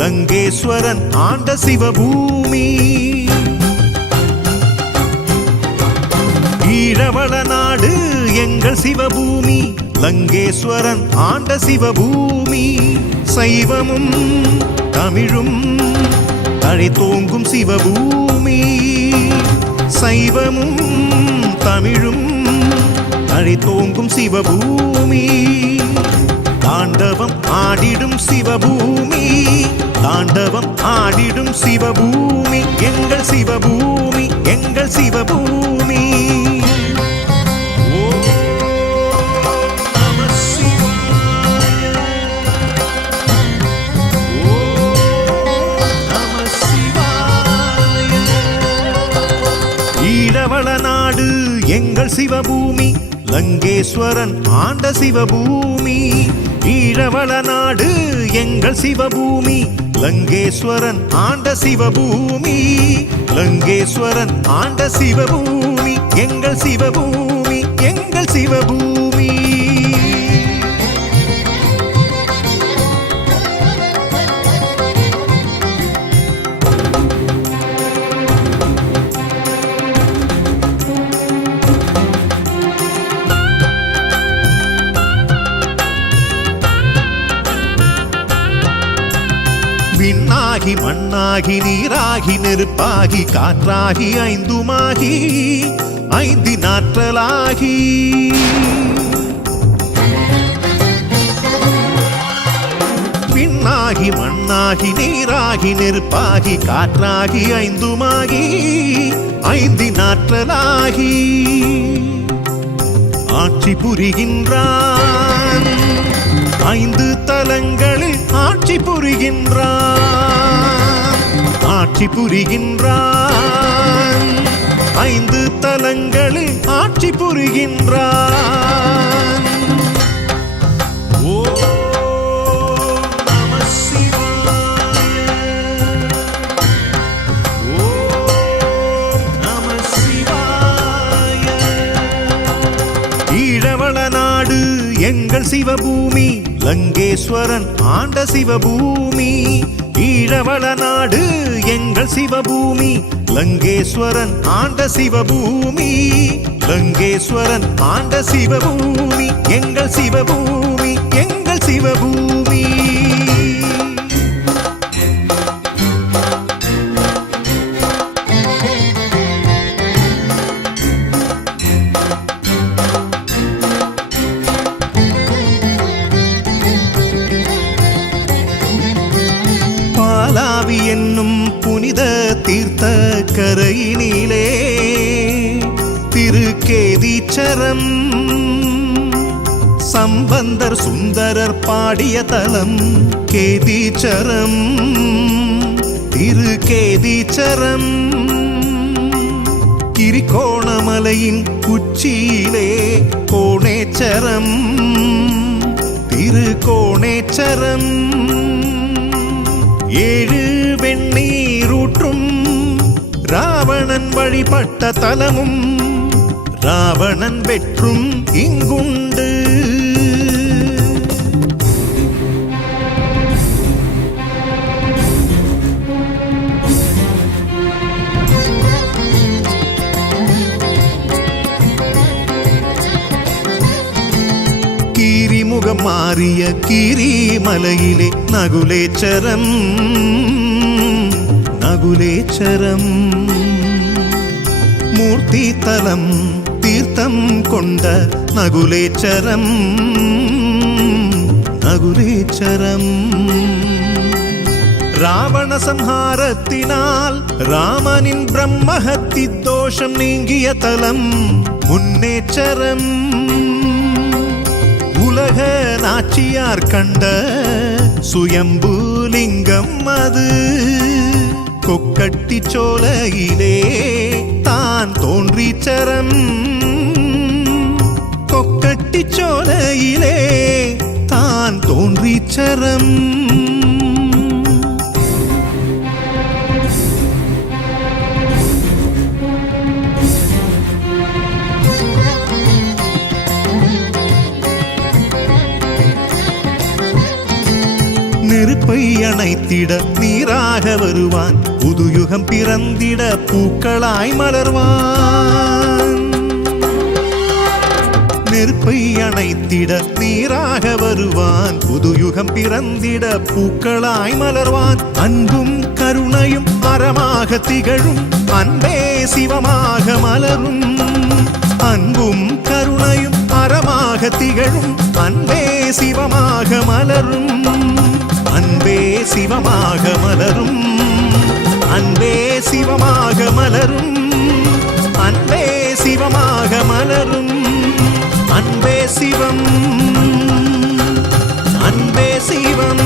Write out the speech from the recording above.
லங்கேஸ்வரன் ஆண்ட சிவபூமி. ஈழவள நாடு எங்கள் சிவபூமி, லங்கேஸ்வரன் ஆண்ட சிவபூமி. சைவமும் தமிழும் தழைத்தோங்கும் சிவபூமி. சைவமும் தமிழும் தழைத்தோங்கும் சிவபூமி. தாண்டவம் ஆடிடும் சிவபூமி, தாண்டவம் ஆடிடும் சிவபூமி. எங்கள் சிவபூமி, எங்கள் சிவபூமி. ஈழவள நாடு எங்கள் சிவபூமி, லங்கேஸ்வரன் ஆண்ட சிவபூமி. ஈழவள நாடு எங்கள் சிவபூமி, லங்கேஸ்வரன் ஆண்ட சிவபூமி. லங்கேஸ்வரன் ஆண்ட சிவபூமி, எங்கள் சிவபூமி, எங்கள் சிவபூமி. விண்ணாகி மண்ணாகி நீராகி நெருப்பாகி காற்றாகி ஐந்துமாகி ஐந்தினாற்றலாகி. விண்ணாகி மண்ணாகி நீராகி நெருப்பாகி காற்றாகி ஐந்துமாகி ஐந்தினாற்றலாகி. ஆட்சி புரிகின்றான் ஐந்து தலங்களில் ஆட்சி புரிகின்றான். ஆட்சி புரிகின்றான் ஐந்து தலங்களில் ஆட்சி புரிகின்றான். ஓம் நம சிவாய, ஓம் நம சிவாய. ஈழவள நாடு எங்கள் சிவபூமி, லங்கேஸ்வரன் ஆண்ட சிவபூமி. ஈழவள நாடு எங்கள் சிவபூமி, லங்கேஸ்வரன் ஆண்ட சிவபூமி. லங்கேஸ்வரன் ஆண்ட சிவபூமி, எங்கள் சிவபூமி, எங்கள் சிவபூமி. பாலாவி என்னும் புனித தீர்த்த கரையினிலே திருக்கேதீச்சரம் சம்பந்தர் சுந்தரர் பாடிய தலம் கேதீச்சரம். திருக்கேதீச்சரம் கிரிகோணமலையின் உச்சியிலே கோணேச்சரம். திருக்கோணேச்சரம் ஏழு வெண்ணீரூற்றும் ராவணன் வழிபட்ட தலமும் ராவணன் வெற்றும் இங்குண்டு. கீரிமுகம் மாறிய கீரிமலையிலே நகுலேச்சரம். நகுலேச்சரம் மூர்த்தி தலம் தீர்த்தம் கொண்ட நகுலேச்சரம். நகுலேச்சரம் ராவண சம்ஹாரத்தினால் ராமனின் பிரம்மஹத்தி தோஷம் நீங்கிய தலம் முன்னேச்சரம். உலக நாச்சியார் கண்ட சுயம்புலிங்கம் அது கொக்கட்டி சோலையிலே தான் தோன்றிச்சரம். கொக்கட்டி சோலையிலே தான் தோன்றிச்சரம். நெருப்பை அணைத்திட நீராக வருவான் புதுயுகம் பிறந்திட பூக்களாய் மலர்வான் நெருப்பை அணைத்திட நீராக வருவான் புதுயுகம் பிறந்திட பூக்களாய் மலர்வான் அன்பும் கருணையும் அறமாக திகழும் அன்பே சிவமாக மலரும் அன்பும் கருணையும் அறமாக திகழும் அன்பே சிவமாக மலரும் அன்பே சிவமாக மலரும் அன்பே சிவமாக மலரும் அன்பே சிவமாக மலரும் அன்பே சிவம் அன்பே சிவம்